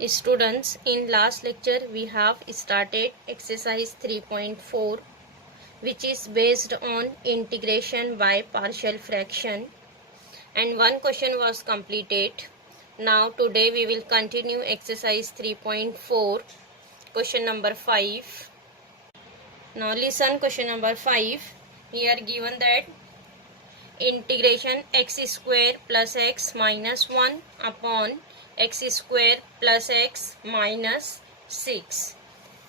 Students, in last lecture we have started exercise 3.4, which is based on integration by partial fraction, and one question was completed. Now today we will continue exercise 3.4, question number 5. Now listen question number 5. Here given that integration x square plus x minus 1 upon x square plus x minus 6.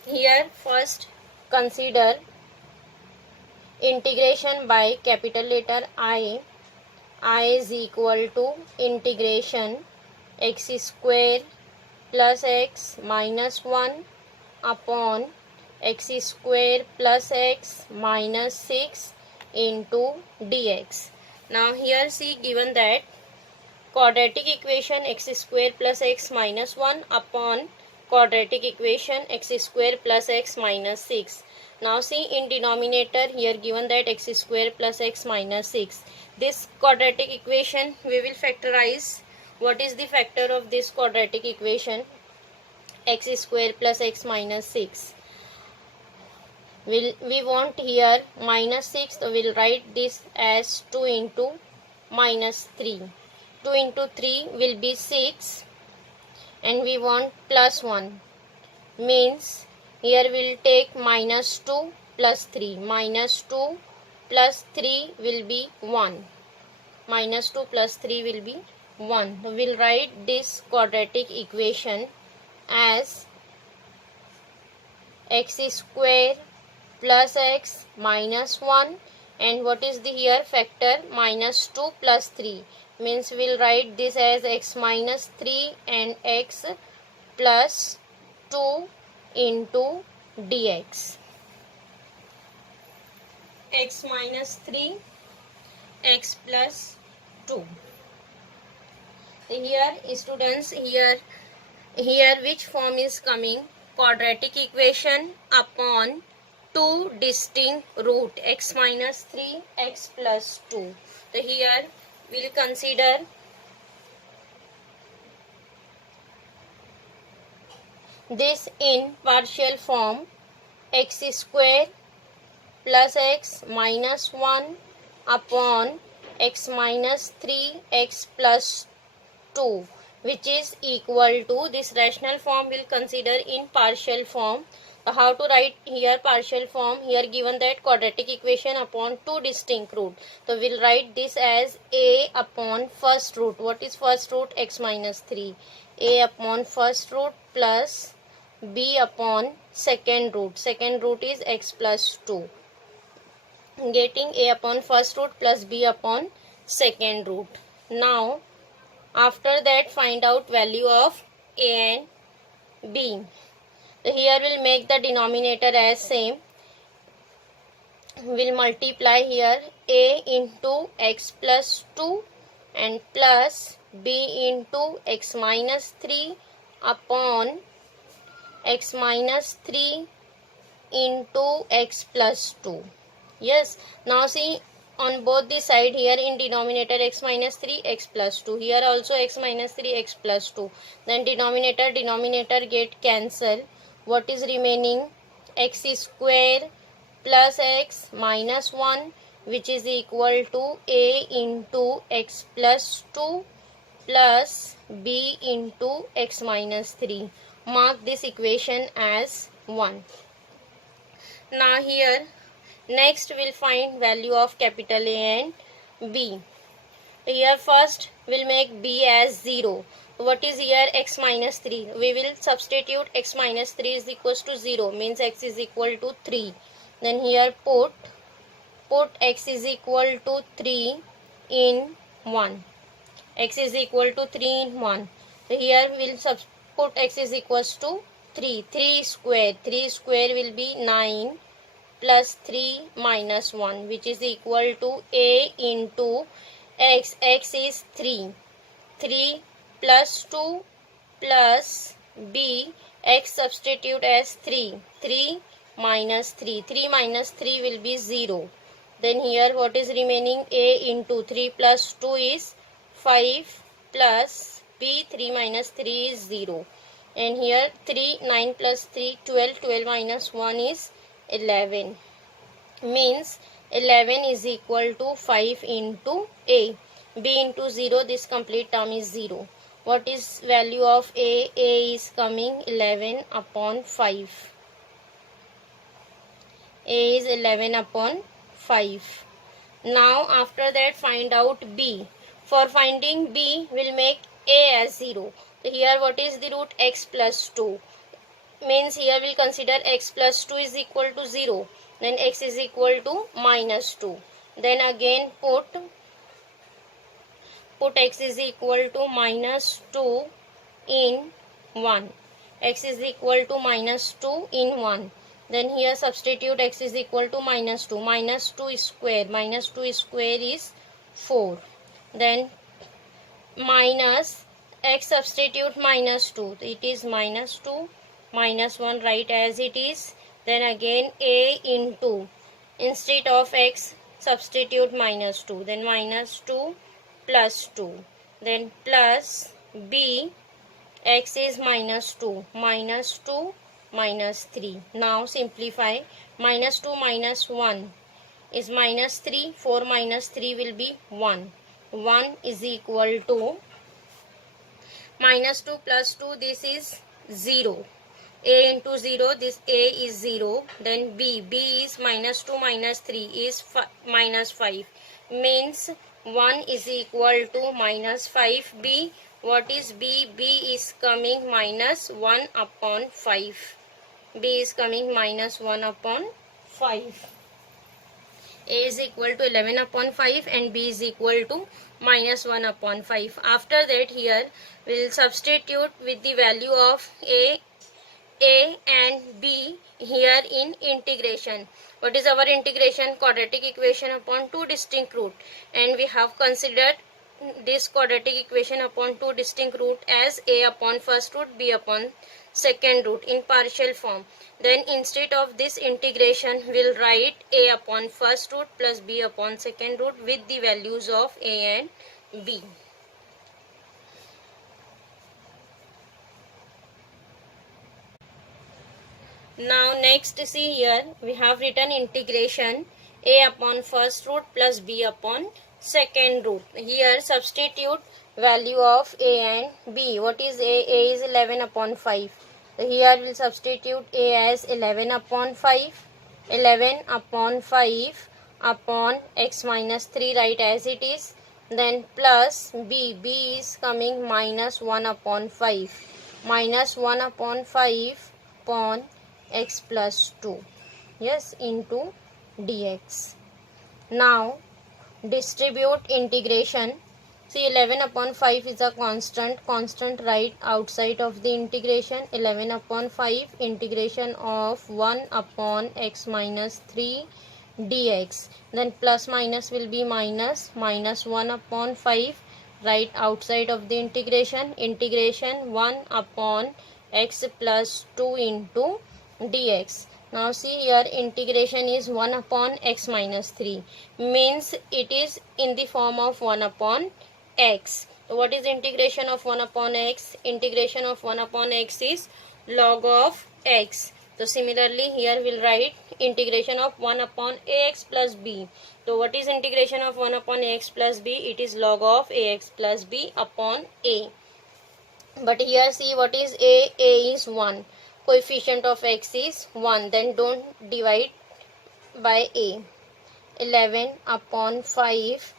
Here first consider integration by capital letter I. I is equal to integration x square plus x minus 1 upon x square plus x minus 6 into dx. Now here see given that quadratic equation x square plus x minus 1 upon quadratic equation x square plus x minus 6. Now see in denominator here given that x square plus x minus 6. This quadratic equation we will factorize. What is the factor of this quadratic equation? X square plus x minus 6. We want here minus 6, so we'll write this as 2 into minus 3. 2 into 3 will be 6, and we want plus 1, means here we'll take minus 2 plus 3. Minus 2 plus 3 will be 1. Minus 2 plus 3 will be 1. We'll write this quadratic equation as x square plus x minus 1, and what is the here factor? Minus 2 plus 3, means we'll write this as x minus 3 and x plus 2 into dx. X minus 3, x plus 2. Here students, here which form is coming? Quadratic equation upon two distinct root, x minus 3, x plus 2. So here we will consider this in partial form, x square plus x minus 1 upon x minus 3, x plus 2, which is equal to, this rational form will consider in partial form. How to write here partial form? Here given that quadratic equation upon two distinct root, so we'll write this as a upon first root. What is first root? X minus 3. A upon first root plus b upon second root. Second root is x plus 2. Getting a upon first root plus b upon second root. Now after that find out value of a and b. So here we'll make the denominator as same. We'll multiply here a into x plus 2 and plus b into x minus 3 upon x minus 3 into x plus 2. Yes, now see on both the side, here in denominator x minus 3, x plus 2. Here also x minus 3, x plus 2. Then denominator get cancelled. What is remaining? X square plus x minus 1, which is equal to a into x plus 2 plus b into x minus 3. Mark this equation as 1. Now here next we'll find value of capital A and b. Here first we'll make b as 0. What is here? X minus 3. We will substitute x minus 3 is equals to 0, means x is equal to 3. Then here put x is equal to 3 in 1. X is equal to 3 in 1. So here we'll put x is equals to 3. 3 square. 3 square will be 9 plus 3 minus 1, which is equal to a into x. X is 3. 3 plus 2 plus b, x substitute as 3. 3 minus 3. 3 minus 3 will be 0. Then here what is remaining? A into 3 plus 2 is 5 plus b, 3 minus 3 is 0. and here 3, 9 plus 3, 12, 12 minus 1 is 11, means 11 is equal to 5 into a. B into 0, this complete term is 0. What is value of a? A is coming 11 upon 5. A is 11 upon 5. Now after that find out b. For finding b, we'll make a as 0. So here what is the root? X plus 2. Means here we'll consider x plus 2 is equal to 0. Then x is equal to minus 2. Then again put x is equal to minus 2 in 1. X is equal to minus 2 in 1. Then here substitute x is equal to minus 2. Minus 2 square. Minus 2 square is 4. Then minus x substitute minus 2. It is minus 2. Minus 1 write as it is. Then again a into. Instead of x substitute minus 2. Then minus 2 plus 2. Then plus b. X is minus 2. Minus 2 minus 3. Now simplify. Minus 2 minus 1 is minus 3. 4 minus 3 will be 1. 1 is equal to minus 2 plus 2, this is 0. A into 0, this a is 0. Then b is minus 2 minus 3 is minus 5. Means 1 is equal to minus 5. B, what is b? B is coming minus 1 upon 5. B is coming minus 1 upon 5. A is equal to 11 upon 5 and b is equal to minus 1 upon 5. After that here we will substitute with the value of a and b here in integration. What is our integration? Quadratic equation upon two distinct root, and we have considered this quadratic equation upon two distinct root as a upon first root, b upon second root in partial form. Then instead of this integration we'll write a upon first root plus b upon second root with the values of a and b. Now next see here we have written integration a upon first root plus b upon second root. Here substitute value of a and b. What is a? A is 11 upon 5. So here we will substitute a as 11 upon 5. 11 upon 5 upon x minus 3 write as it is. Then plus b. B is coming minus 1 upon 5. Minus 1 upon 5 upon x plus 2. Yes, into dx. Now distribute integration. See 11 upon 5 is a constant. Constant right outside of the integration. 11 upon 5 integration of 1 upon x minus 3 dx. Then plus minus will be minus. Minus 1 upon 5 right outside of the integration. Integration 1 upon x plus 2 into dx. Now see here integration is 1 upon x minus 3, means it is in the form of 1 upon x. So what is integration of 1 upon x? Integration of 1 upon x is log of x. So similarly here we'll write integration of 1 upon ax plus b. So what is integration of 1 upon ax plus b? It is log of ax plus b upon a. But here see what is a? A is 1. Coefficient of x is 1. Then don't divide by a. 11 upon 5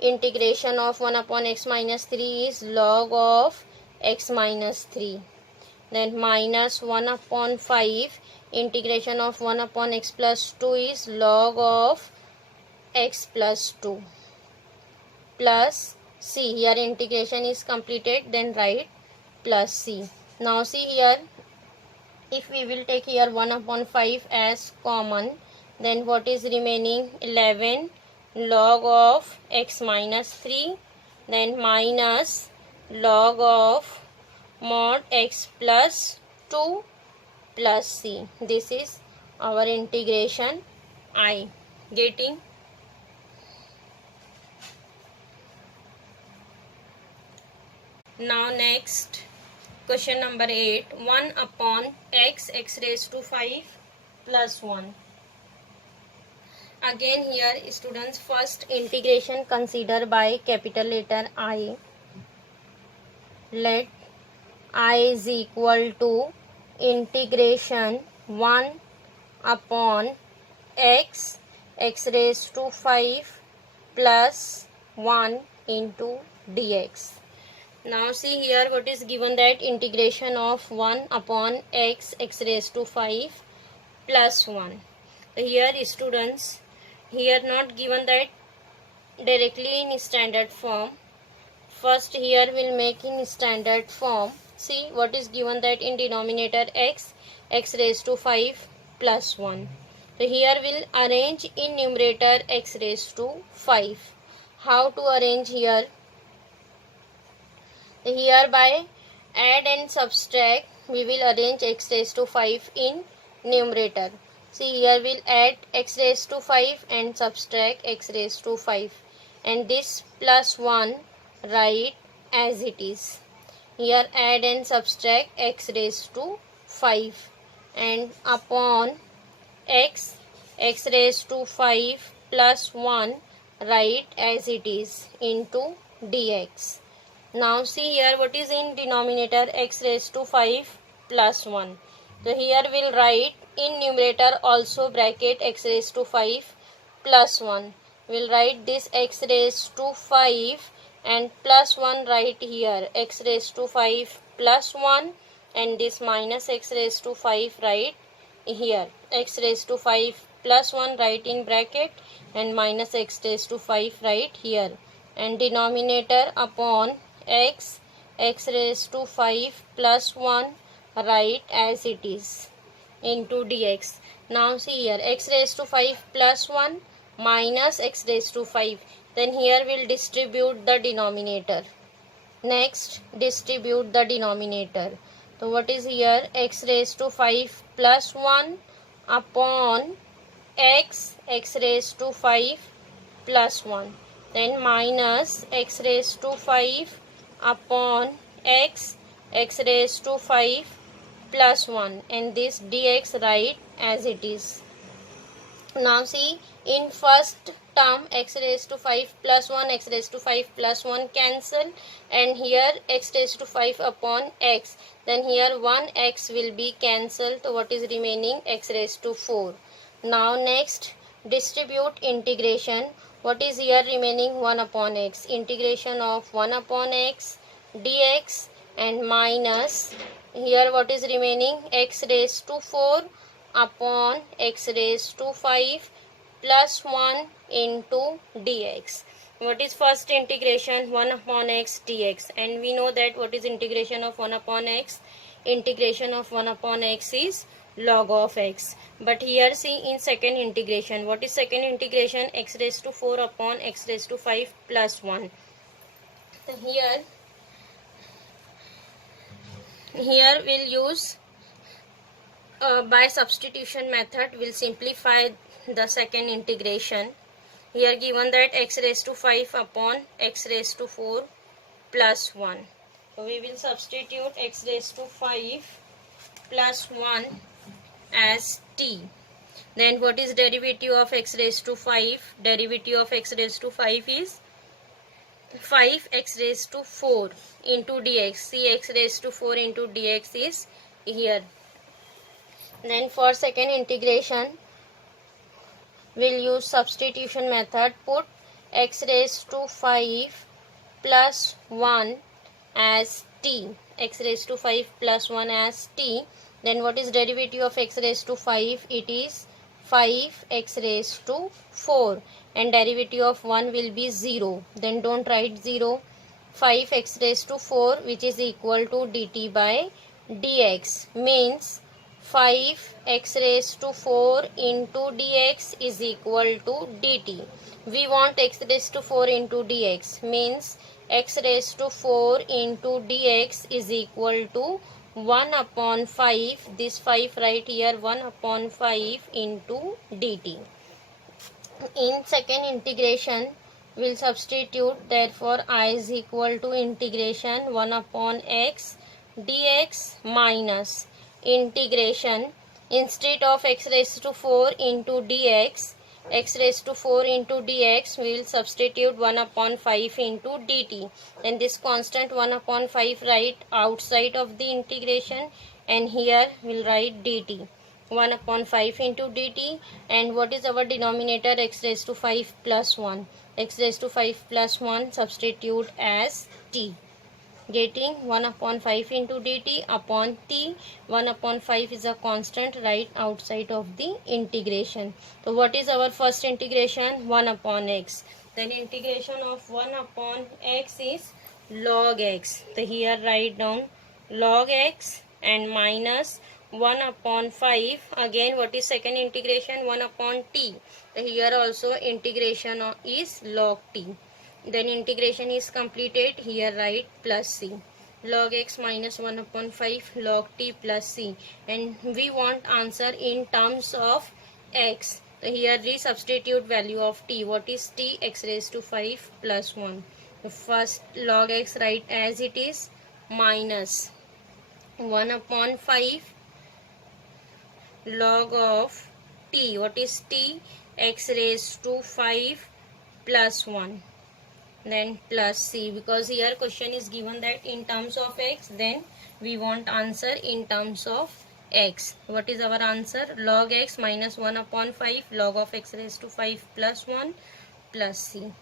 integration of 1 upon x minus 3 is log of x minus 3. Then minus 1 upon 5 integration of 1 upon x plus 2 is log of x plus 2. Plus c. Here integration is completed. Then write plus c. Now see here, if we will take here 1 upon 5 as common, then what is remaining? 11 log of x minus 3, then minus log of mod x plus 2 plus c. This is our integration I. Getting? Now next Question number 8. 1 upon x raised to 5 plus 1. Again here students, first integration consider by capital letter I. Let I is equal to integration 1 upon x raised to 5 plus 1 into dx. Now see here what is given, that integration of 1 upon x raised to 5 plus 1. Here students, here not given that directly in standard form. First here we'll make in standard form. See what is given, that in denominator x raised to 5 plus 1. So here we'll arrange in numerator x raised to 5. How to arrange here? Here by add and subtract we will arrange x raised to 5 in numerator. See here we'll add x raised to 5 and subtract x raised to 5, and this plus 1 write as it is. Here add and subtract x raised to 5 and upon x raised to 5 plus 1 write as it is into dx. Now see here what is in denominator x raised to 5 plus 1. So here we'll write in numerator also bracket x raised to 5 plus 1. We'll write this x raised to 5 and plus 1 right here, x raised to 5 plus 1, and this minus x raised to 5 right here, x raised to 5 plus 1 right in bracket and minus x raised to 5 right here, and denominator upon x raised to 5 plus 1 write as it is into dx. Now see here x raised to 5 plus 1 minus x raised to 5. Then here we'll distribute the denominator. Next distribute the denominator. So what is here? X raised to 5 plus 1 upon x raised to 5 plus 1. Then minus x raised to 5 upon x raised to 5 plus 1, and this dx write as it is. Now see, in first term x raised to 5 plus 1, x raised to 5 plus 1 cancel, and here x raised to 5 upon x, then here 1x will be cancelled. So what is remaining? X raised to 4. Now next distribute integration. What is here remaining? 1 upon x. Integration of 1 upon x dx, and minus here what is remaining? X raised to 4 upon x raised to 5 plus 1 into dx. What is first integration? 1 upon x dx, and we know that what is integration of 1 upon x? Integration of 1 upon x is log of x. But here see in second integration, what is second integration? X raised to 4 upon x raised to 5 plus 1. Here we'll use by substitution method we'll simplify the second integration. Here given that x raised to 5 upon x raised to 4 plus 1. So we will substitute x raised to 5 plus 1 as t. Then what is derivative of x raised to 5? Derivative of x raised to 5 is 5x raised to 4 into dx. See, x raised to 4 into dx is here. Then for second integration we'll use substitution method. Put x raised to 5 plus 1 as t. X raised to 5 plus 1 as t. Then what is derivative of x raised to 5? It is 5x raised to 4, and derivative of 1 will be 0. Then don't write 0. 5x raised to 4 which is equal to dt by dx, means 5x raised to 4 into dx is equal to dt. We want x raised to 4 into dx, means x raised to 4 into dx is equal to 1 upon 5, this 5 right here, 1 upon 5 into dt. In second integration we'll substitute, therefore I is equal to integration 1 upon x dx minus integration, instead of x raised to 4 into dx, x raised to 4 into dx, we will substitute 1 upon 5 into dt. Then this constant 1 upon 5 write outside of the integration, and here we will write dt. 1 upon 5 into dt, and what is our denominator? X raised to 5 plus 1. X raised to 5 plus 1 substitute as t. Getting 1 upon 5 into dt upon t. 1 upon 5 is a constant right outside of the integration. So what is our first integration? 1 upon x. Then integration of 1 upon x is log x. So here write down log x and minus 1 upon 5. Again, what is second integration? 1 upon t. So here also integration is log t. Then integration is completed. Here write plus c. Log x minus 1 upon 5 log t plus c. And we want answer in terms of x. So here resubstitute value of t. What is t? X raised to 5 plus 1. The first log x write as it is minus 1 upon 5 log of t. What is t? X raised to 5 plus 1. Then plus c, because here question is given that in terms of x, then we want answer in terms of x. What is our answer? Log x minus 1 upon 5 log of x raised to 5 plus 1 plus c.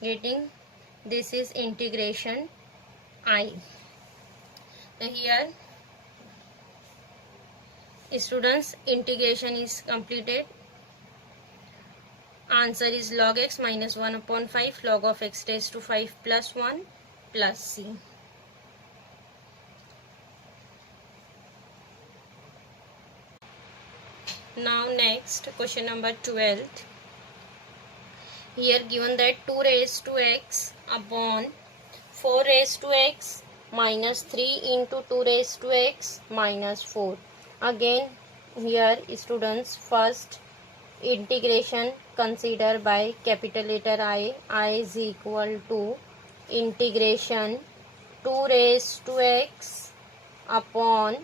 Getting this is integration I. So here students, integration is completed. Answer is log x minus 1 upon 5 log of x raised to 5 plus 1 plus c. Now next question number 12. Here given that 2 raised to x upon 4 raised to x minus 3 into 2 raised to x minus 4. Again here students, first integration consider by capital letter I. I is equal to integration 2 raised to x upon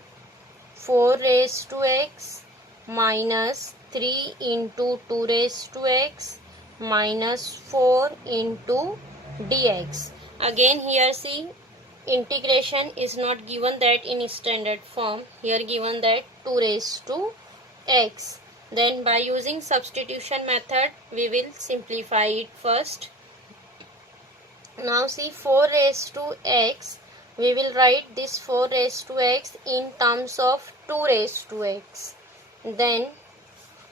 4 raised to x minus 3 into 2 raised to x minus 4 into dx. Again here see, integration is not given that in standard form. Here given that 2 raised to x. Then by using substitution method we will simplify it first. Now see 4 raised to x, we will write this 4 raised to x in terms of 2 raised to x. Then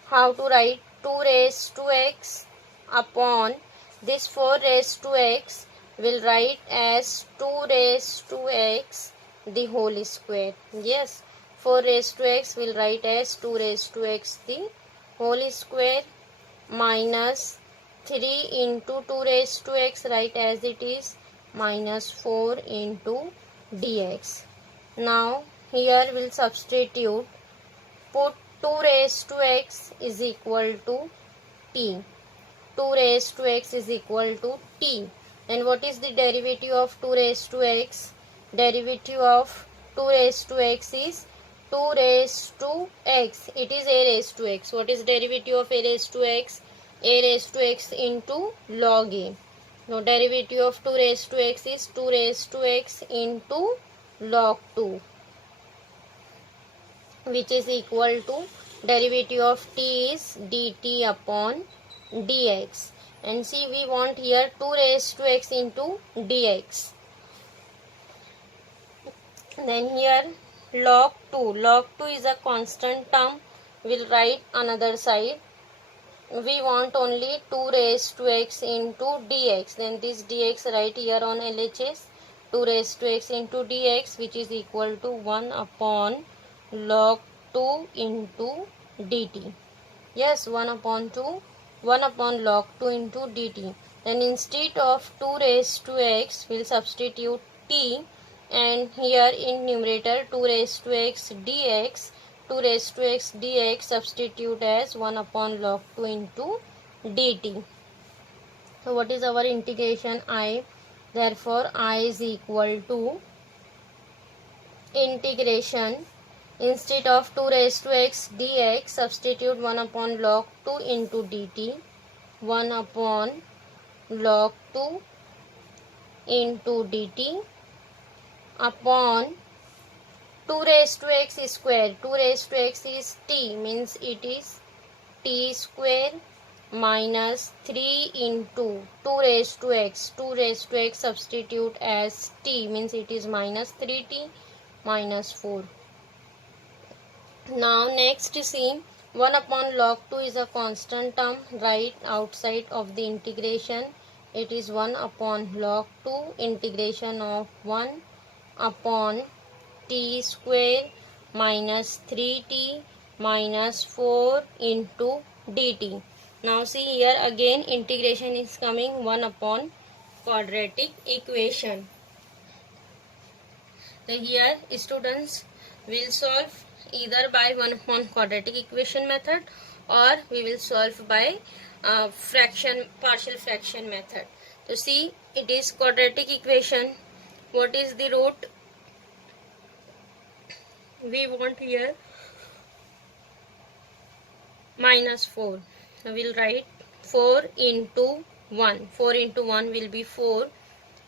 how to write 2 raised to x upon this 4 raised to x, will write as 2 raised to x the whole square. Yes, 4 raised to x will write as 2 raised to x the whole square minus 3 into 2 raised to x write as it is minus 4 into dx. Now here we'll substitute, put 2 raised to x is equal to t. 2 raised to x is equal to t. Then what is the derivative of 2 raised to x? Derivative of 2 raised to x is 2 raised to x. It is a raised to x. What is derivative of a raised to x? A raised to x into log a. Now derivative of 2 raised to x is 2 raised to x into log 2, which is equal to derivative of t is dt upon dx. And see, we want here 2 raised to x into dx. Then here log 2 is a constant term, we'll write another side. We want only 2 raised to x into dx. Then this dx write here on LHS, 2 raised to x into dx, which is equal to 1 upon log 2 into dt. Yes, 1 upon log 2 into dt. Then instead of 2 raised to x, we'll substitute t, and here in numerator 2 raised to x dx, 2 raised to x dx substitute as 1 upon log 2 into dt. So what is our integration I? Therefore I is equal to integration, instead of 2 raised to x dx, substitute 1 upon log 2 into dt, 1 upon log 2 into dt upon 2 raised to x square. 2 raised to x is t, means it is t square minus 3 into 2 raised to x. 2 raised to x substitute as t, means it is minus 3t minus 4. Now next see, 1 upon log 2 is a constant term right outside of the integration. It is 1 upon log 2 integration of 1 upon t square minus 3t minus 4 into dt. Now see here again integration is coming 1 upon quadratic equation. So here students will solve either by 1 upon quadratic equation method, or we will solve by partial fraction method. So see, it is quadratic equation. What is the root? We want here minus 4. So we will write 4 into 1. 4 into 1 will be 4,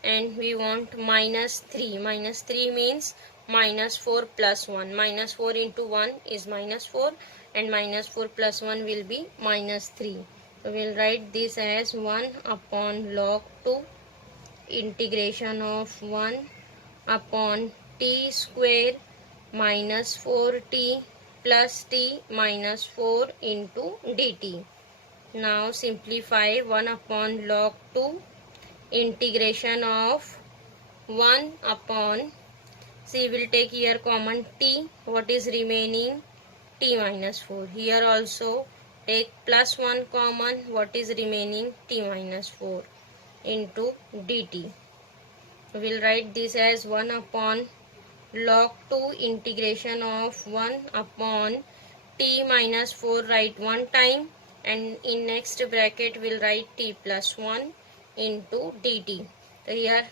and we want minus 3. Minus 3 means minus 4 plus 1. Minus 4 into 1 is minus 4, and minus 4 plus 1 will be minus 3. So we will write this as 1 upon log 2 integration of 1 upon t square minus 4t plus t minus 4 into dt. Now simplify 1 upon log 2 integration of 1 upon, see, we will take here common t. What is remaining? T minus 4. Here also take plus 1 common. What is remaining? T minus 4 into dt. We will write this as 1 upon log 2 integration of 1 upon t minus 4, write one time, and in next bracket we will write t plus 1 into dt. So here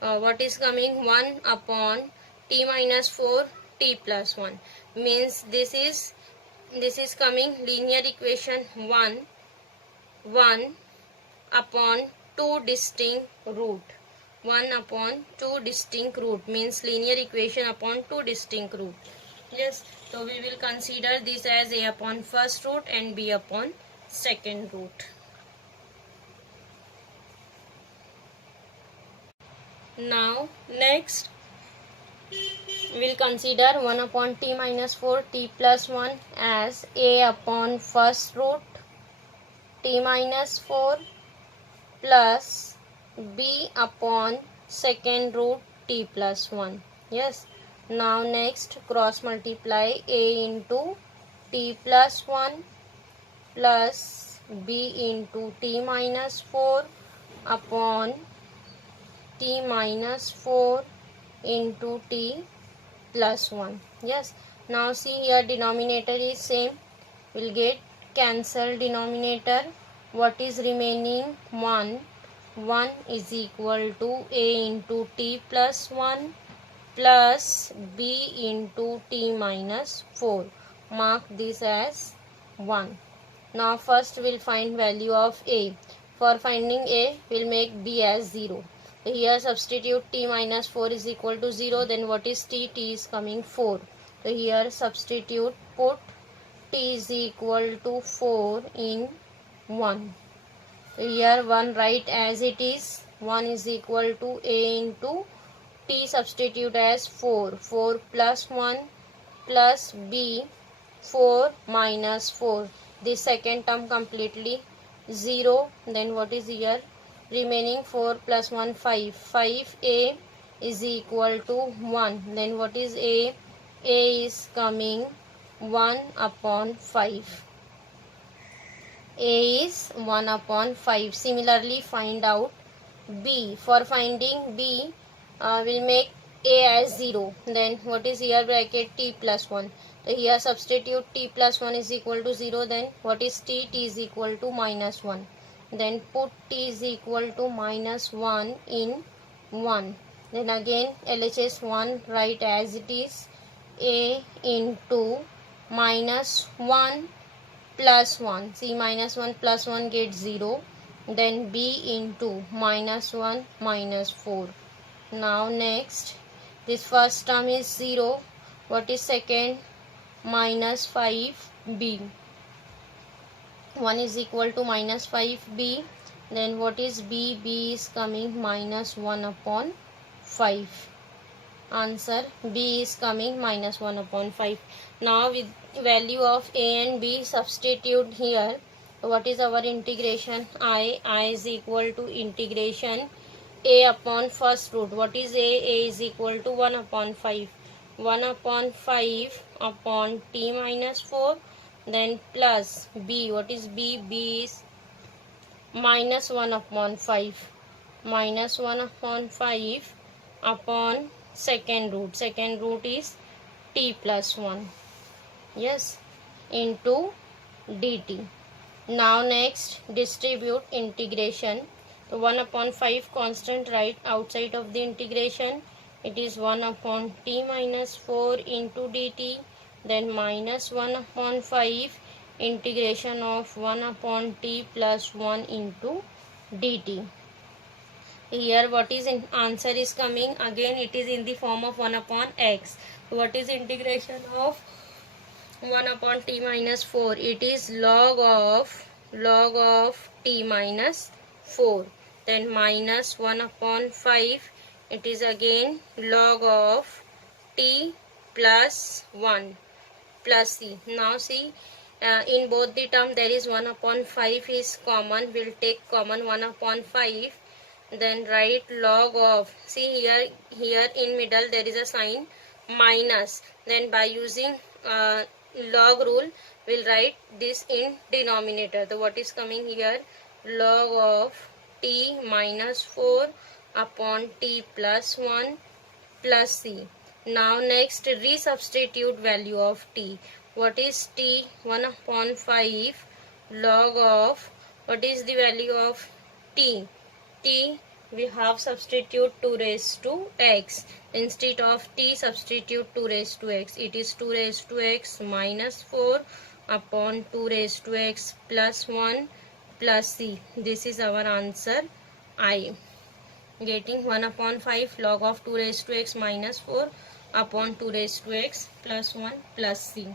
what is coming? 1 upon t minus 4 t plus 1, means this is coming linear equation 1 upon 2 distinct root. 1 upon 2 distinct root means linear equation upon 2 distinct root. Yes, so we will consider this as a upon first root and b upon second root. Now next we will consider 1 upon t minus 4 t plus 1 as a upon first root t minus 4 plus b upon second root t plus 1. Yes, now next cross multiply a into t plus 1 plus b into t minus 4 upon t minus 4 into t plus 1. Yes, now see here denominator is same, will get cancel denominator. What is remaining? 1 is equal to a into t plus 1 plus b into t minus 4. Mark this as 1. Now first we will find value of a. For finding a, we will make b as 0. Here substitute t minus 4 is equal to 0. Then what is t? T is coming 4. So here substitute, put t is equal to 4 in 1. So here 1 write as it is. 1 is equal to a into t substitute as 4. 4 plus 1 plus b 4 minus 4. This second term completely 0. Then what is here? Remaining 4 plus 1 5. 5a is equal to 1. Then what is a? A is coming 1 upon 5. A is 1 upon 5. Similarly find out b. For finding b, will make a as 0. Then what is here? Bracket t plus 1. So here substitute t plus 1 is equal to 0. Then what is t? T is equal to minus 1. Then put t is equal to minus 1 in 1. Then again LHS 1 write as it is, a into minus 1 plus 1. See, minus 1 plus 1 gets 0. Then b into minus 1 minus 4. Now next, this first term is 0. What is second? Minus 5b. 1 is equal to minus 5b. Then what is b? b is coming minus 1 upon 5. Answer b is coming minus 1 upon 5. Now with value of a and b substitute here. What is our integration? I is equal to integration a upon first root. What is a? A is equal to 1 upon 5. 1 upon 5 upon t minus 4. Then plus b. What is b? b is minus 1 upon 5. Minus 1 upon 5 upon second root. Second root is t plus 1. Yes, into dt. Now next, distribute integration. So 1 upon 5 constant right outside of the integration. It is 1 upon t minus 4 into dt. Then minus 1 upon 5 integration of 1 upon t plus 1 into dt. Here what is in answer is coming, again it is in the form of 1 upon x. What is integration of 1 upon t minus 4? It is log of t minus 4. Then minus 1 upon 5. It is again log of t plus 1 plus c. Now see, in both the term there is 1 upon 5 is common. We'll take common 1 upon 5. Then write log of, see here in middle there is a sign minus. Then by using log rule, we'll write this in denominator. So what is coming here? Log of t minus 4 upon t plus 1 plus c. Now next, resubstitute value of t. What is t? 1 upon 5 log of, what is the value of t? T, we have substitute 2 raised to x. Instead of t, substitute 2 raised to x. It is 2 raised to x minus 4 upon 2 raised to x plus 1 plus c. This is our answer I. Getting 1 upon 5 log of 2 raised to x minus 4 upon 2 raised to x plus 1 plus c.